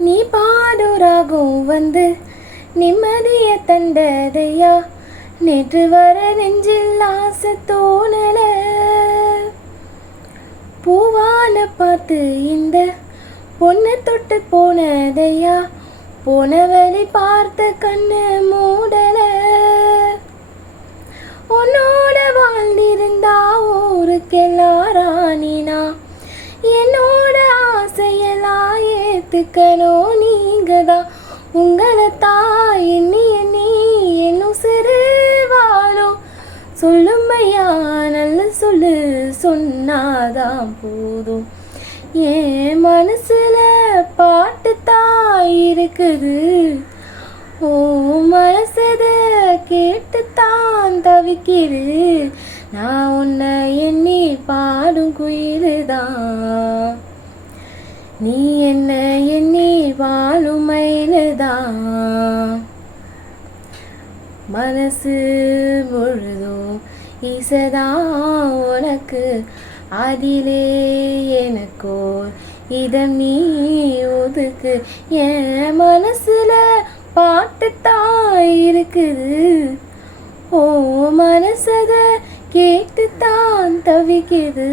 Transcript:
நீ பாடுராகும் வந்து நிம்மதிய தந்ததையா, நேற்று வர நெஞ்சில் ஆசை தோணல. பூவான பார்த்து இந்த பொண்ணு தொட்டு போனதையா, போன வழி பார்த்த கண்ணு மூடல. உன்னோட வாழ்ந்திருந்தா ஊருக்கெல்லாம் ராணினா, என்னோட ஆசையெல்லாம் ஏத்துக்கணும் நீங்கதான். உங்களைத்தான் எண்ணி எண்ணி என்னும் சிறு வாழும். சொல்லுமையா நல்ல சொல்லு சொன்னாதான் போதும். என் மனசுல பாட்டு தான் இருக்குது, ஓ மனசத கேட்டுத்தான் தவிக்கிது. நான் உன்னை எண்ணி பாடும் குயிலுதான், நீ என்ன எண்ணி வாழும் மயிலுதான். மனசு முழுதும் இசைதான் உனக்கு, அதிலே எனக்கோ இதம் நீ ஒதுக்கு. என் மனசுல பாட்டுத்தான் இருக்குது, ஓ மனசத கேட்டுத்தான் தவிக்குது.